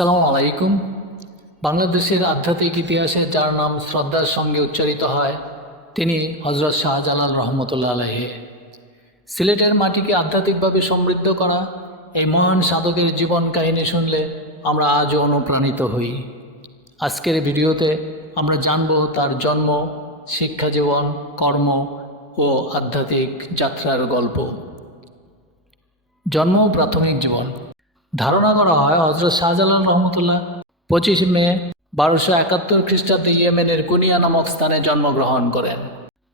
আসসালামু আলাইকুম। বাংলাদেশের আধ্যাত্মিক ইতিহাসে যার নাম শ্রদ্ধার সঙ্গে উচ্চারিত হয়, তিনি হজরত শাহজালাল রহমতুল্লাহ আলহে সিলেটের মাটিকে আধ্যাত্মিকভাবে সমৃদ্ধ করা এই মহান সাধকের জীবন কাহিনী শুনলে আমরা আজও অনুপ্রাণিত হই। আজকের ভিডিওতে আমরা জানব তার জন্ম, শিক্ষা জীবন, কর্ম ও আধ্যাত্মিক যাত্রার গল্প। জন্ম প্রাথমিক জীবন। ধারণা করা হয় হজরত শাহজালাল রহমতুল্লাহ পঁচিশে মে বারোশো একাত্তর খ্রিস্টাব্দে ইয়েমেনের কুনিয়া নামক স্থানে জন্মগ্রহণ করেন।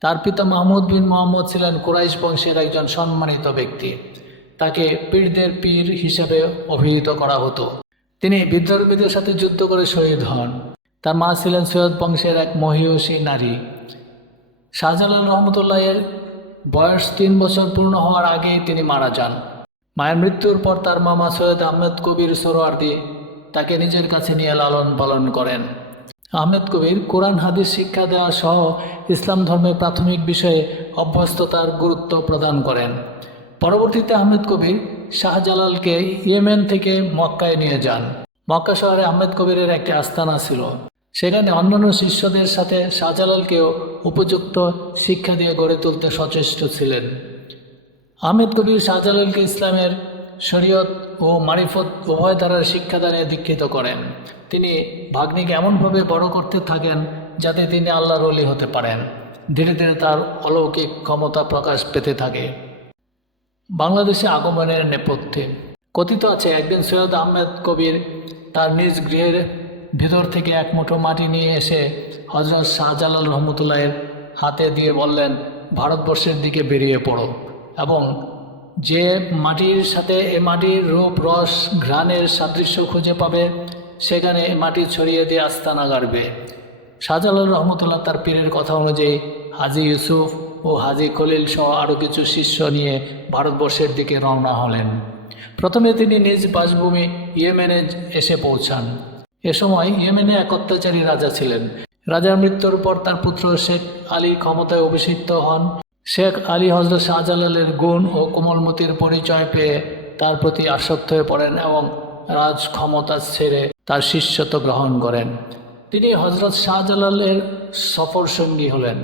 তার পিতা মাহমুদ বিন মোহাম্মদ ছিলেন কুরাইশ বংশের একজন সম্মানিত ব্যক্তি। তাকে পীরদের পীর হিসেবে অভিহিত করা হতো। তিনি বিদ্রোহীদের সাথে যুদ্ধ করে শহীদ হন। তার মা ছিলেন সৈয়দ বংশের এক মহিষী নারী। শাহজালাল রহমতুল্লাহের বয়স তিন বছর পূর্ণ হওয়ার আগেই তিনি মারা যান। মায়ের মৃত্যুর পর তার মামা সৈয়দ আহমেদ কবির সোরোয়ার্দি তাকে নিজের কাছে নিয়ে লালন পালন করেন। আহমেদ কবির কোরআন, হাদিস, শিক্ষা দেওয়া সহ ইসলাম ধর্মের প্রাথমিক বিষয়ে অভ্যস্ততার গুরুত্ব প্রদান করেন। পরবর্তীতে আহমেদ কবির শাহজালালকে ইয়েমেন থেকে মক্কায় নিয়ে যান। মক্কা শহরে আহমেদ কবিরের একটি আস্তানা ছিল। সেখানে অন্যান্য শিষ্যদের সাথে শাহজালালকেও উপযুক্ত শিক্ষা দিয়ে গড়ে তুলতে সচেষ্ট ছিলেন। আহমেদ কবির শাহজালালকে ইসলামের শরীয়ত ও মারিফত উভয় ধারার শিক্ষাদানে দীক্ষিত করেন। তিনি ভাগ্নিকে এমনভাবে বড় করতে থাকেন যাতে তিনি আল্লাহর অলি হতে পারেন। ধীরে ধীরে তার অলৌকিক ক্ষমতা প্রকাশ পেতে থাকে। বাংলাদেশে আগমনের নেপথ্যে কথিত আছে, একদিন সৈয়দ আহমেদ কবির তার নিজ গৃহের ভিতর থেকে এক মুঠো মাটি নিয়ে এসে হজরত শাহজালাল রহমতুল্লাহের হাতে দিয়ে বললেন, ভারতবর্ষের দিকে বেরিয়ে পড়ো। এবং যে মাটির সাথে এ মাটির রূপ, রস, ঘ্রাণের সাদৃশ্য খুঁজে পাবে, সেখানে এ মাটি ছড়িয়ে দিয়ে আস্তানা গাড়বে। শাহজালাল রহমতুল্লাহ তার পীরের কথা অনুযায়ী হাজি ইউসুফ ও হাজি খলিল সহ আরও কিছু শিষ্য নিয়ে ভারতবর্ষের দিকে রওনা হলেন। প্রথমে তিনি নিজ বাসভূমি ইয়েমেনে এসে পৌঁছান। এ সময় ইয়েমেনে এক অত্যাচারী রাজা ছিলেন। রাজার মৃত্যুর পর তার পুত্র শেখ আলী ক্ষমতায় অভিষিক্ত হন। শেখ আলী হজরত শাহজালালের গুণ ও কোমলমতির পরিচয় পেয়ে তার প্রতি আসক্ত হয়ে পড়েন এবং রাজ ক্ষমতা ছেড়ে তার শিষ্যত্ব গ্রহণ করেন। তিনি হজরত শাহজালালের সফর সঙ্গী হলেন।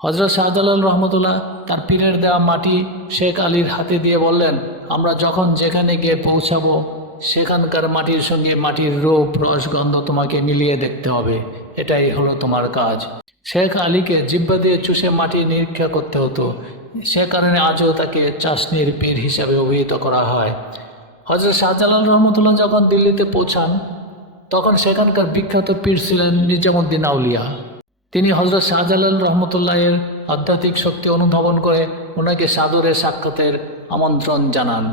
হজরত শাহজালাল রহমতুল্লাহ তার পীরের দেওয়া মাটি শেখ আলীর হাতে দিয়ে বললেন, আমরা যখন যেখানে গিয়ে পৌঁছাবো, সেখানকার মাটির সঙ্গে মাটির রূপ, রসগন্ধ তোমাকে মিলিয়ে দেখতে হবে। এটাই হলো তোমার কাজ। শেখ আলীকে জিব্বা দিয়ে চুষে মাটি নিরীক্ষা করতে হতো। সে কারণে আজও তাকে চাষনির পীর হিসাবে অভিহিত করা হয়। হজরত শাহজালাল রহমতুল্লাহ যখন দিল্লিতে পৌঁছান, তখন সেখানকার বিখ্যাত পীর ছিলেন নিজামুদ্দিন আউলিয়া। তিনি হজরত শাহজালাল রহমতুল্লাহের আধ্যাত্মিক শক্তি অনুধাবন করে ওনাকে সাদরে সাক্ষাতের আমন্ত্রণ জানান।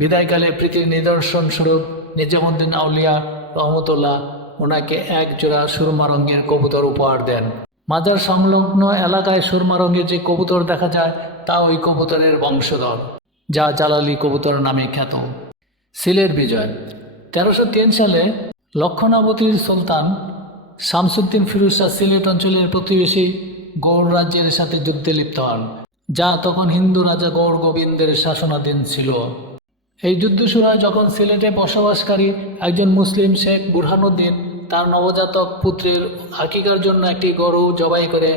বিদায়কালে প্রীতির নিদর্শন স্বরূপ নিজামুদ্দিন আউলিয়া রহমতুল্লাহ ওনাকে এক জোড়া সুরমা রঙের কবুতর উপহার দেন। মাজার সংলগ্ন এলাকায় সুরমা রঙের যে কবুতর দেখা যায়, তা ওই কবুতরের বংশধর, যা জালালি কবুতর নামে খ্যাত। সিলের বিজয়। তেরোশো তিন সালে লক্ষণাবতীর সুলতান শামসুদ্দিন ফিরোজ শাহ সিলেট অঞ্চলের প্রতিবেশী গৌড় রাজ্যের সাথে যুদ্ধে লিপ্ত হন, যা তখন হিন্দু রাজা গৌড় গোবিন্দের শাসনাধীন ছিল। এই যুদ্ধ শুরু হয় যখন সিলেটে বসবাসকারী একজন মুসলিম শেখ বুরহানুদ্দিন তার নবজাতক পুত্রের আকিকার জন্য একটি গরু জবাই করে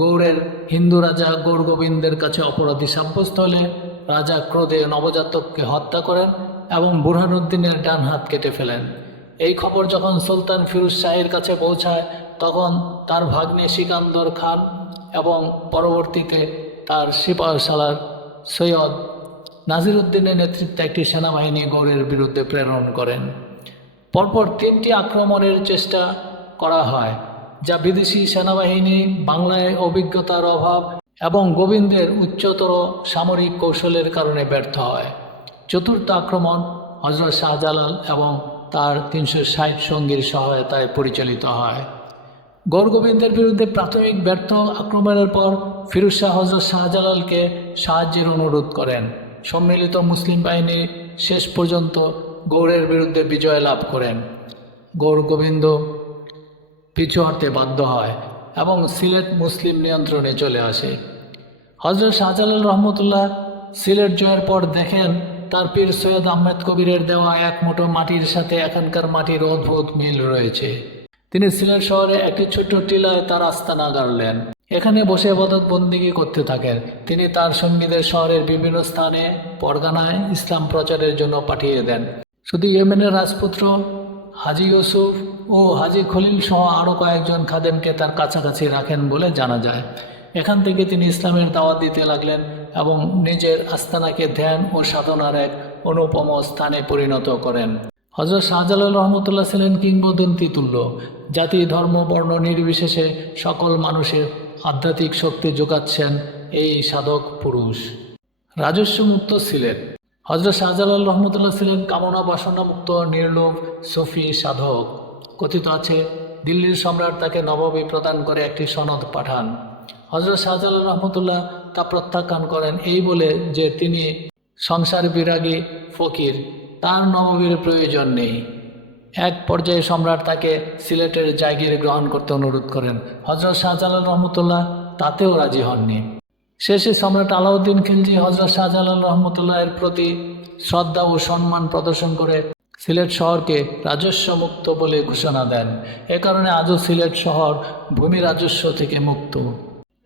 গৌড়ের হিন্দু রাজা গৌড় গোবিন্দের কাছে অপরাধী সাব্যস্ত হলে রাজা ক্রোধে নবজাতককে হত্যা করেন এবং বুরহানুদ্দিনের ডান হাত কেটে ফেলেন। এই খবর যখন সুলতান ফিরুজ শাহের কাছে পৌঁছায়, তখন তার ভাগ্নে সিকান্দর খান এবং পরবর্তীতে তার সিপাহসালার সৈয়দ নাজিরুদ্দিনের নেতৃত্বে একটি সেনাবাহিনী গৌড়ের বিরুদ্ধে প্রেরণ করেন। পরপর তিনটি আক্রমণের চেষ্টা করা হয়, যা বিদেশি সেনাবাহিনী, বাংলায় অভিজ্ঞতার অভাব এবং গোবিন্দের উচ্চতর সামরিক কৌশলের কারণে ব্যর্থ হয়। চতুর্থ আক্রমণ হজরত শাহজালাল এবং তার তিনশো ষাট সঙ্গীর সহায়তায় পরিচালিত হয়। গৌরগোবিন্দের বিরুদ্ধে প্রাথমিক ব্যর্থ আক্রমণের পর ফিরুজ শাহ হজরত শাহজালালকে সাহায্যের অনুরোধ করেন। সম্মিলিত মুসলিম বাহিনী শেষ পর্যন্ত গৌড়ের বিরুদ্ধে বিজয় লাভ করেন। গৌর গোবিন্দ পিছু হটতে বাধ্য হয় এবং সিলেট মুসলিম নিয়ন্ত্রণে চলে আসে। হজরত শাহজালাল রহমতুল্লাহ সিলেট জয়ের পর দেখেন তার পীর সৈয়দ আহমেদ কবিরের দেওয়া এক মুঠো মাটির সাথে এখানকার মাটির অদ্ভুত মিল রয়েছে। তিনি সিলেট শহরে একটি ছোট্ট টিলায় তার আস্তানা গাড়লেন। এখানে বসে এবাদত বন্দিগি করতে থাকেন। তিনি তার সঙ্গীদের শহরের বিভিন্ন স্থানে পরগানায় ইসলাম প্রচারের জন্য পাঠিয়ে দেন। শুধু ইয়েমেনের রাজপুত্র, হাজি ইউসুফ ও হাজি খলিল সহ আরও কয়েকজন খাদেমকে তার কাছাকাছি রাখেন বলে জানা যায়। এখান থেকে তিনি ইসলামের দাওয়াত দিতে লাগলেন এবং নিজের আস্তানাকে ধ্যান ও সাধনার এক অনুপম স্থানে পরিণত করেন। হজরত শাহজালাল রহমতুল্লাহ ছিলেন কিংবদন্তি তুল্য। জাতি, ধর্ম, বর্ণ নির্বিশেষে সকল মানুষের আধ্যাত্মিক শক্তি যোগাচ্ছেন এই সাধক পুরুষ। রাজস্ব মুক্ত ছিলেন হজরত শাহজালাল রহমতুল্লাহ ছিলেন কামনা বাসনা মুক্ত নির্লোভ সফি সাধক। কথিত আছে, দিল্লির সম্রাট তাকে নবমী প্রদান করে একটি সনদ পাঠান। হজরত শাহজালাল রহমতুল্লাহ তা প্রত্যাখ্যান করেন এই বলে যে তিনি সংসার বিরাগী ফকির, তার নবমীর প্রয়োজন নেই। এক পর্যায়ে সম্রাট তাকে সিলেটের জায়গির গ্রহণ করতে অনুরোধ করেন। হজরত শাহজালাল রহমতুল্লাহ তাতেও রাজি হননি। শেষে সম্রাট আলাউদ্দিন খিলজি হজরত শাহজালাল রহমতুল্লাহের প্রতি শ্রদ্ধা ও সম্মান প্রদর্শন করে সিলেট শহরকে রাজস্ব মুক্ত বলে ঘোষণা দেন। এ কারণে আজও সিলেট শহর ভূমি রাজস্ব থেকে মুক্ত।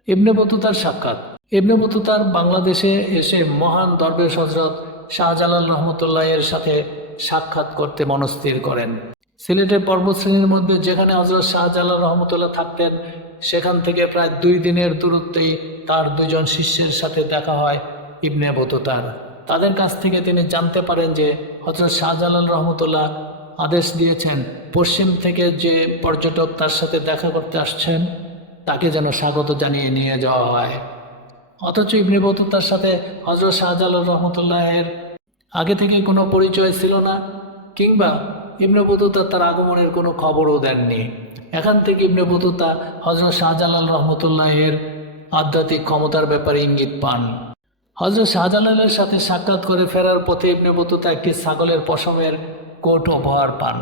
ইবনে বতুতার সাক্ষাৎ। ইবনে বতুতার বাংলাদেশে এসে মহান দরবেশ হজরত শাহজালাল রহমতুল্লাহ এর সাথে সাক্ষাৎ করতে মনস্থির করেন। সিলেটের পর্বতশ্রেণীর মধ্যে যেখানে হজরত শাহজালাল রহমতুল্লাহ থাকতেন, সেখান থেকে প্রায় দুই দিনের দূরত্বেই তার দুজন শিষ্যের সাথে দেখা হয় ইবনে বতুতার তাদের কাছ থেকে তিনি জানতে পারেন যে হজরত শাহজালাল রহমতুল্লাহ আদেশ দিয়েছেন, পশ্চিম থেকে যে পর্যটক তার সাথে দেখা করতে আসছেন, তাকে যেন স্বাগত জানিয়ে নিয়ে যাওয়া হয়। অথচ ইবনে বতুতার সাথে হজরত শাহজালাল রহমতুল্লাহের আগে থেকে কোনো পরিচয় ছিল না, কিংবা ইবনে বতুতা তার আগমনের কোনো খবরও দেননি। এখান থেকে ইবনে বতুতা হজরত শাহজালাল রহমতুল্লাহের আধ্যাত্মিক ক্ষমতার ব্যাপারে ইঙ্গিত পান। হজরত শাহজালালের সাথে সাক্ষাৎ করে ফেরার পথে ইবনে বতুতা একটি ছাগলের পশমের কোট উপহার পান।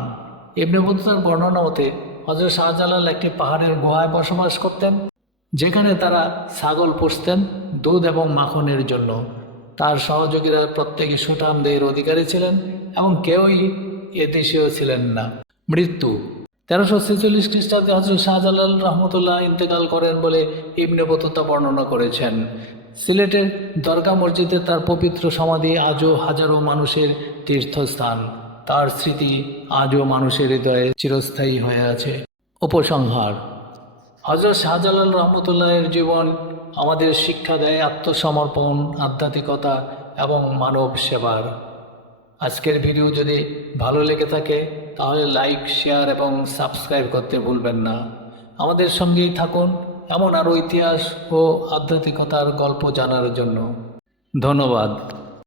ইবনে বতুতার বর্ণনা মতে হজরত শাহজালাল একটি পাহাড়ের গুহায় বসবাস করতেন, যেখানে তারা ছাগল পুষতেন দুধ এবং মাখনের জন্য। তার সহযোগীরা প্রত্যেকে সুঠাম দেহের অধিকারী ছিলেন এবং কেউই এ দেশীয় ছিলেন না। মৃত্যু। তেরোশো ছেচল্লিশ খ্রিস্টাব্দে হজরত শাহজালাল রহমতুল্লাহ ইন্তেকাল করেন বলে ইবনে বতুতা বর্ণনা করেছেন। সিলেটের দরগা মসজিদে তার পবিত্র সমাধি আজও হাজারো মানুষের তীর্থস্থান। তার স্মৃতি আজও মানুষের হৃদয়ে চিরস্থায়ী হয়ে আছে। উপসংহার। হজরত শাহজালাল রহমতুল্লাহের জীবন আমাদের শিক্ষা দেয় আত্মসমর্পণ, আধ্যাত্মিকতা এবং মানব সেবার। আজকের ভিডিও যদি ভালো লেগে থাকে, তাহলে লাইক শেয়ার এবং সাবস্ক্রাইব করতে ভুলবেন না। আমাদের সঙ্গেই থাকুন, এমন আর ইতিহাস ও আধ্যাত্মিকতার গল্প জানার জন্য। ধন্যবাদ।